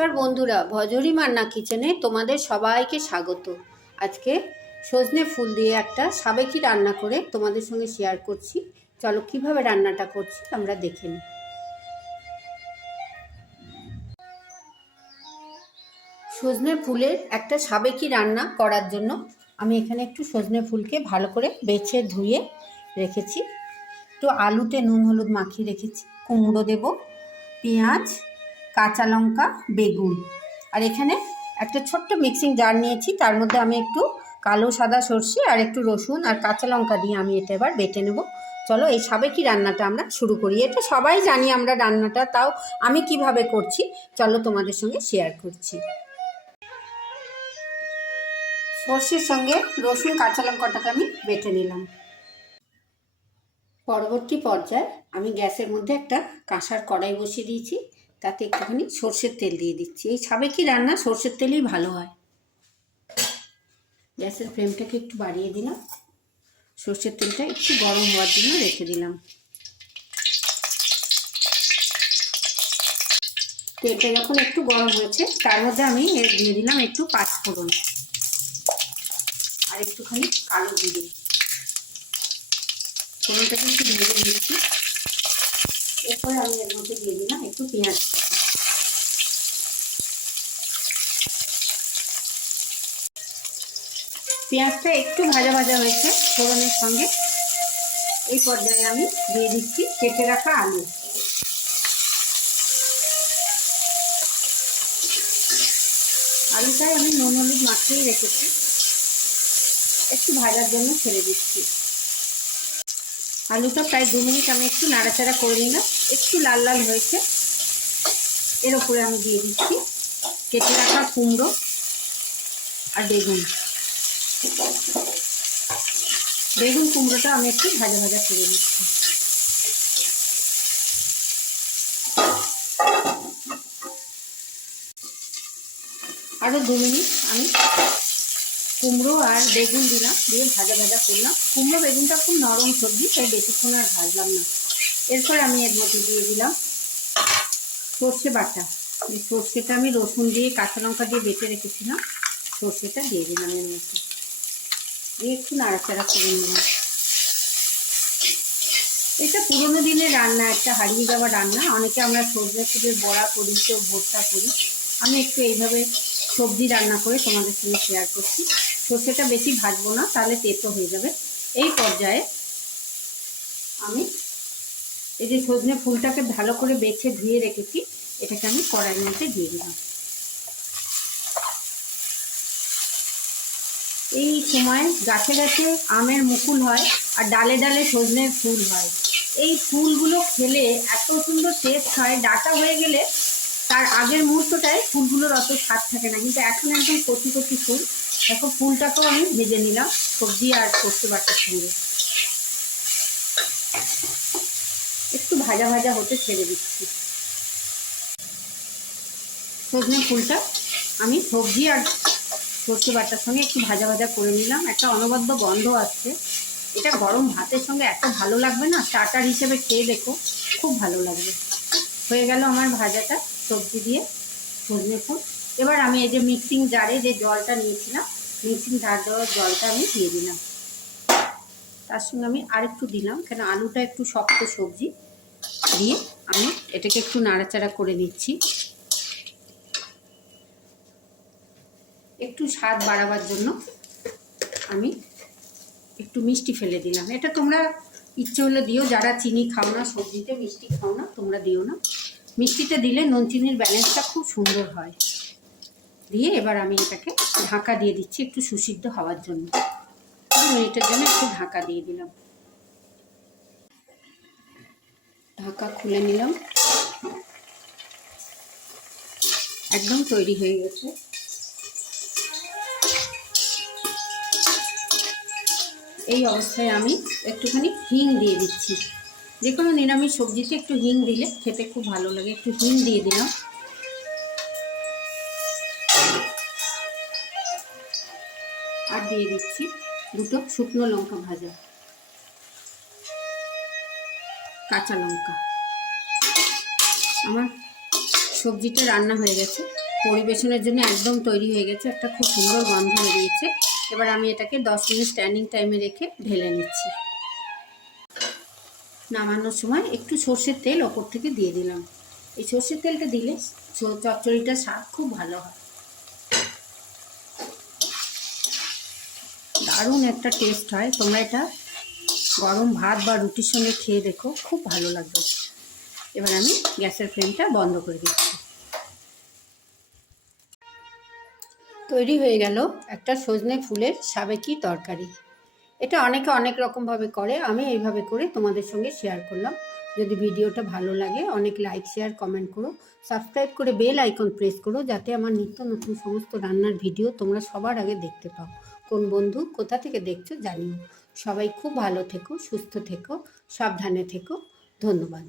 নমস্কার বন্ধুরা, ভজরি মান্না কিচেনে তোমাদের সবাইকে স্বাগত। আজকে সজনে ফুল দিয়ে একটা সাবেকি রান্না করে তোমাদের সঙ্গে শেয়ার করছি। চলো কিভাবে রান্নাটা করছি আমরা দেখে নিই। সজনে ফুলের একটা সাবেকি রান্না করার জন্য আমি এখানে একটু সজনে ফুলকে ভালো করে বেছে ধুয়ে রেখেছি। একটু আলুতে নুন হলুদ মাখিয়ে রেখেছি। কুমড়ো দেব, পেঁয়াজ, কাঁচা লঙ্কা, বেগুন। আর এখানে একটা ছোট্ট মিক্সিং জার নিয়েছি, তার মধ্যে আমি একটু কালো সাদা সর্ষে আর একটু রসুন আর কাঁচা লঙ্কা দিয়ে আমি এটা এবার বেটে নেব। চলো এই সাবেকি রান্নাটা আমরা শুরু করি। এটা সবাই জানি আমরা রান্নাটা, তাও আমি কিভাবে করছি চলো তোমাদের সঙ্গে শেয়ার করছি। সর্ষের সঙ্গে রসুন কাঁচা লঙ্কাটাকে আমি বেটে নিলাম। পরবর্তী পর্যায়ে আমি গ্যাসের মধ্যে একটা কাঁসার কড়াই বসিয়ে দিয়েছি, তাতে একটুখানি সর্ষের তেল দিয়ে দিচ্ছি। এই সাবেকি রান্না সর্ষের তেলেই ভালো হয়। গ্যাসের ফ্লেমটাকে একটু বাড়িয়ে দিলাম, সর্ষের তেলটা একটু গরম হওয়ার জন্য রেখে দিলাম। তেলটা যখন একটু গরম হয়েছে তার মধ্যে আমি দিয়ে দিলাম একটু পাঁচফোড়ন আর একটুখানি কালো জিরে। ফোড়নটাকে একটু ভেজে দিচ্ছি। এরপরে আমি এর মধ্যে দিয়ে দিলাম একটু পেঁয়াজ কুচি। পেঁয়াজটা একটু ভাজা ভাজা হয়েছে ফোড়নের সঙ্গে। এই পর্যায়ে আমি দিয়ে দিচ্ছি কেটে রাখা আলু। আলুটাই আমি নুন হলুদ মাখিয়ে রেখেছি, একটু ভাজার জন্য ছেড়ে দিচ্ছি। আলুটা প্রায় 2 মিনিট আমি একটু নাড়াচাড়া করে নিলাম। একটু লাল লাল হয়েছে, এর উপরে আমি দিয়ে দিচ্ছি কেটে রাখা কুমড়ো আর বেগুন। বেগুন কুমড়োটা আমি একটু ভাজা ভাজা করে দিচ্ছি। আরও 2 মিনিট আমি কুমড়ো আর বেগুন দিলাম, দিয়ে ভাজা ভাজা করলাম। কুমড়ো বেগুনটা খুব নরম সবজি, তাই বেশিক্ষণ আর ভাজলাম না। এরপর আমি এর মধ্যে দিয়ে দিলাম সর্ষে বাটা। এই সর্ষেটা আমি রসুন দিয়ে কাঁচা লঙ্কা দিয়ে বেটে রেখেছিলাম, সর্ষেটা দিয়ে দিলাম এর মধ্যে, দিয়ে একটু নাড়াচাড়া করে নিলাম। এটা পুরোনো দিনের রান্না, একটা হারিয়ে যাওয়া রান্না। অনেকে আমরা সজনে ফুলের বড়া করি, কেউ ভর্তা করি। আমি একটু এইভাবে সবজি রান্না করে তোমাদের সঙ্গে শেয়ার করছি। সর্ষেটা বেশি ভাজবো না, তাহলে তেতো হয়ে যাবে। এই পর্যায়ে আমি এই যে সজনে ফুলটাকে ভালো করে বেছে ধুয়ে রেখেছি, এটাকে আমি কড়াইয়ের মধ্যে দিয়ে দিলাম। এই সময় গাছে গাছে আমের মুকুল হয় আর ডালে ডালে সজনের ফুল হয়। এই ফুলগুলো খেলে এত সুন্দর টেস্ট হয়। ডাটা হয়ে গেলে তার আগের মুহূর্তটায় ফুলগুলোর অত স্বাদ থাকে না, কিন্তু এখন একদম কচি কচি ফুল। দেখো ফুলটাকেও আমি ভেজে নিলাম সবজি আর সর্ষে বাটার সঙ্গে। একটু ভাজা ভাজা হতে ছেড়ে দিচ্ছি। সজনে ফুলটা আমি সবজি আর সর্ষে বাটার সঙ্গে একটু ভাজা ভাজা করে নিলাম। একটা অনবদ্য গন্ধ আসছে। এটা গরম ভাতের সঙ্গে এত ভালো লাগবে না, স্টার্টার হিসেবে খেয়ে দেখো, খুব ভালো লাগবে। হয়ে গেল আমার ভাজাটা সবজি দিয়ে সজনে ফুল। এবার আমি এই যে মিক্সিং জারে যে জলটা নিয়েছিলাম, মিক্সিং জার দেওয়ার জলটা আমি দিয়ে দিলাম। তার সঙ্গে আমি আরেকটু দিলাম, কেন আলুটা একটু শক্ত সবজি, দিয়ে আমি এটাকে একটু নাড়াচাড়া করে নিচ্ছি। একটু স্বাদ বাড়াবার জন্য আমি একটু মিষ্টি ফেলে দিলাম। এটা তোমরা ইচ্ছে হলে দিও, যারা চিনি খাও না, সবজিতে মিষ্টি খাও না, তোমরা দিও না। মিষ্টিটা দিলে নুন চিনির ব্যালেন্সটা খুব সুন্দর হয়। দিয়ে এবার আমি এটাকে ঢাকা দিয়ে দিচ্ছি একটু সুসিদ্ধ হওয়ার জন্য। 2 মিনিটের জন্য একটু ঢাকা দিয়ে দিলাম। ঢাকা খুলে নিলাম, একদম তৈরি হয়ে গেছে। এই অবস্থায় আমি একটুখানি হিং দিয়ে দিচ্ছি। যে কোনো নিরামিষ সবজিতে একটু হিং দিলে খেতে খুব ভালো লাগে। একটু হিং দিয়ে দিলাম। আর দিয়ে দিচ্ছি 2টো শুকনো লঙ্কা ভাজা, কাঁচা লঙ্কা। আমার সবজিটা রান্না হয়ে গেছে, পরিবেশনের জন্য একদম তৈরি হয়ে গেছে, একটা খুব সুন্দর গন্ধ বেরিয়েছে। এবার আমি এটাকে 10 মিনিট স্ট্যান্ডিং টাইমে রেখে ঢেলে নিচ্ছি। নামানোর সময় একটু সর্ষের তেল ওপর থেকে দিয়ে দিলাম। এই সর্ষের তেলটা দিলে চচ্চড়িটার স্বাদ খুব ভালো হয়, দারুণ একটা টেস্ট হয়। তোমরা এটা গরম ভাত বা রুটির সঙ্গে খেয়ে দেখো, খুব ভালো লাগবে। এবার আমি গ্যাসের ফ্লেমটা বন্ধ করে দিচ্ছি। তৈরি হয়ে গেল একটা সজনে ফুলের সাবেকি তরকারি। এটা অনেকে অনেক রকমভাবে করে, আমি এইভাবে করে তোমাদের সঙ্গে শেয়ার করলাম। যদি ভিডিওটা ভালো লাগে অনেক লাইক শেয়ার কমেন্ট করো, সাবস্ক্রাইব করে বেল আইকন প্রেস করো, যাতে আমার নিত্য নতুন সমস্ত রান্নার ভিডিও তোমরা সবার আগে দেখতে পাও। কোন বন্ধু কোথা থেকে দেখছো জানিও। সবাই খুব ভালো থেকো, সুস্থ থেকো, সাবধানে থেকো। ধন্যবাদ।